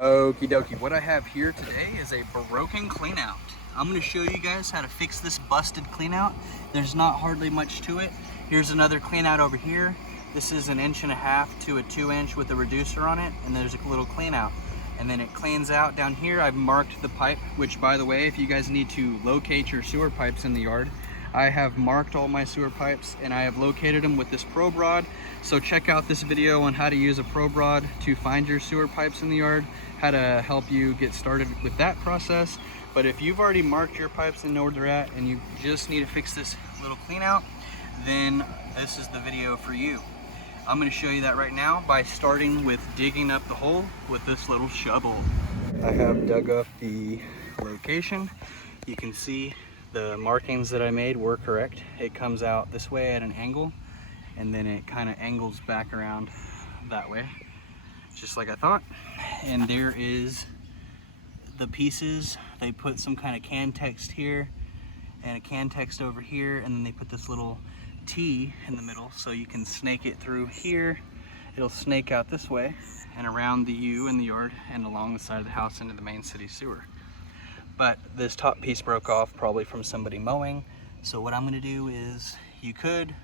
Okie dokie, what I have here today is a broken cleanout. I'm going to show you guys how to fix this busted cleanout. There's not hardly much to it. Here's another cleanout over here. This is 1.5 inches to a 2 inch with a reducer on it, and there's a little cleanout. And then it cleans out down here. I've marked the pipe, which by the way, if you guys need to locate your sewer pipes in the yard, I have marked all my sewer pipes and I have located them with this probe rod. So check out this video on how to use a probe rod to find your sewer pipes in the yard, how to help you get started with that process. But if you've already marked your pipes and know where they're at and you just need to fix this little clean out, then this is the video for you. I'm going to show you that right now by starting with digging up the hole with this little shovel. I have dug up the location. You can see the markings that I made were correct. It comes out this way at an angle, and then it kind of angles back around that way, just like I thought. And there is the pieces. They put some kind of can text here and a can text over here, and then they put this little T in the middle so you can snake it through here. It'll snake out this way and around the U in the yard and along the side of the house into the main city sewer. But this top piece broke off probably from somebody mowing. So what I'm gonna do is, you could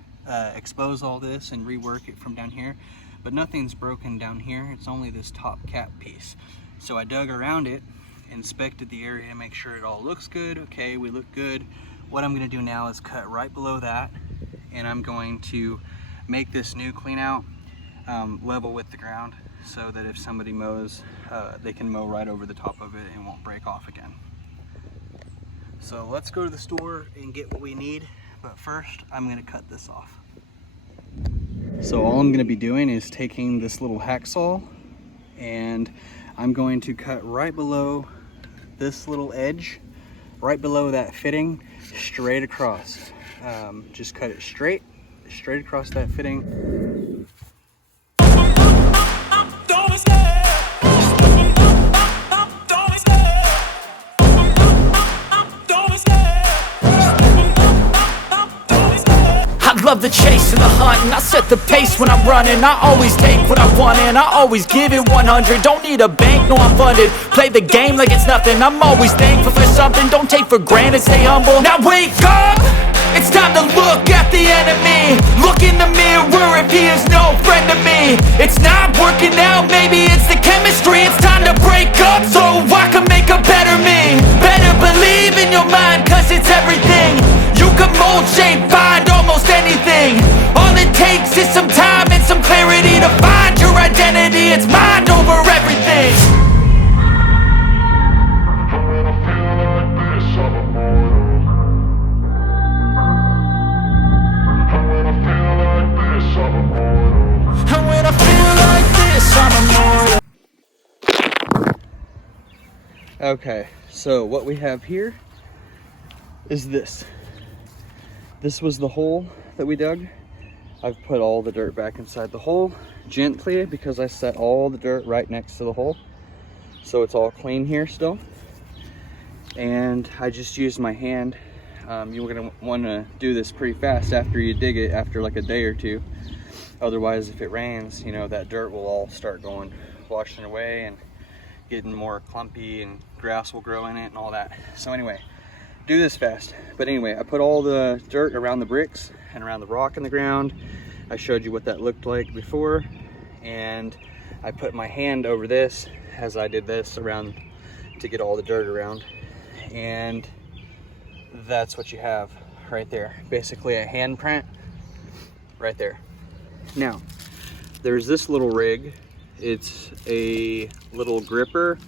expose all this and rework it from down here, but nothing's broken down here. It's only this top cap piece. So I dug around it, inspected the area to make sure it all looks good. Okay, we look good. What I'm gonna do now is cut right below that, and I'm going to make this new clean out level with the ground so that if somebody mows, they can mow right over the top of it and won't break off again. So let's go to the store and get what we need, but first I'm going to cut this off. So all I'm going to be doing is taking this little hacksaw and I'm going to cut right below this little edge, right below that fitting, straight across. Just cut it straight across that fitting. Love the chase and the hunt, and I set the pace when I'm running. I always take what I want and I always give it 100. Don't need a bank, no I'm funded. Play the game like it's nothing. I'm always thankful for something. Don't take for granted, stay humble. Now wake up! It's time to look at the enemy. Look in the mirror if he is no friend to me. It's not working out, maybe it's the chemistry. It's time to break up so I can make a better me. Better believe in your mind, cause it's everything. You can mold, shape, find almost anything. All it takes is some time and some clarity to find your identity. It's mind over everything. And when I feel like this, I'm immortal. Okay, so what we have here is this. This was the hole that we dug. I've put all the dirt back inside the hole gently because I set all the dirt right next to the hole. So it's all clean here still. And I just used my hand. You're gonna wanna do this pretty fast after you dig it, after like a day or two. Otherwise, if it rains, you know, that dirt will all start going, washing away and getting more clumpy, and grass will grow in it and all that. So anyway, do this fast. But anyway, I put all the dirt around the bricks and around the rock in the ground. I showed you what that looked like before, and I put my hand over this as I did this around to get all the dirt around, and that's what you have right there. Basically a handprint right there. Now, there's this little rig. It's a little gripper.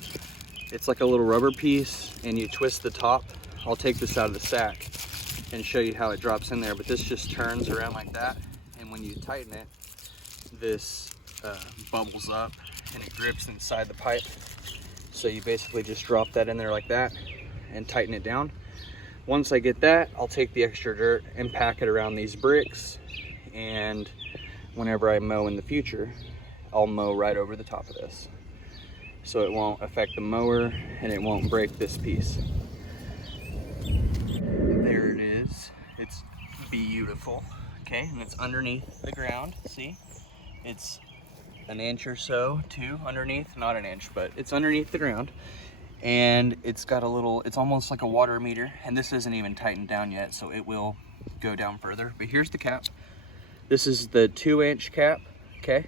It's like a little rubber piece, and you twist the top. I'll take this out of the sack and show you how it drops in there, but this just turns around like that, and when you tighten it, this bubbles up and it grips inside the pipe. So you basically just drop that in there like that and tighten it down. Once I get that, I'll take the extra dirt and pack it around these bricks, and whenever I mow in the future, I'll mow right over the top of this. So it won't affect the mower and it won't break this piece. There it is. It's beautiful. Okay, and it's underneath the ground. See? It's an inch or so too underneath, not an inch, but it's underneath the ground. And it's got a little, it's almost like a water meter, and this isn't even tightened down yet, so it will go down further. But here's the cap. This is the 2-inch cap, okay?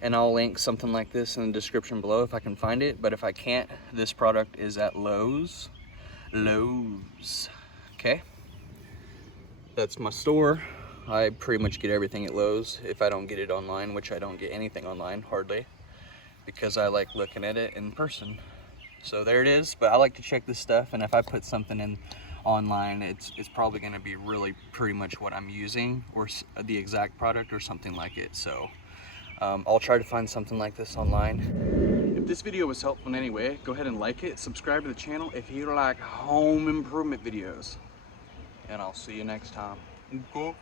And I'll link something like this in the description below if I can find it. But if I can't, this product is at Lowe's, okay? That's my store. I pretty much get everything at Lowe's if I don't get it online, which I don't get anything online, hardly, because I like looking at it in person. So there it is, but I like to check this stuff, and if I put something in online, it's probably gonna be really pretty much what I'm using, or the exact product or something like it. So I'll try to find something like this online. If this video was helpful in any way, go ahead and like it, subscribe to the channel if you like home improvement videos, and I'll see you next time. Cool.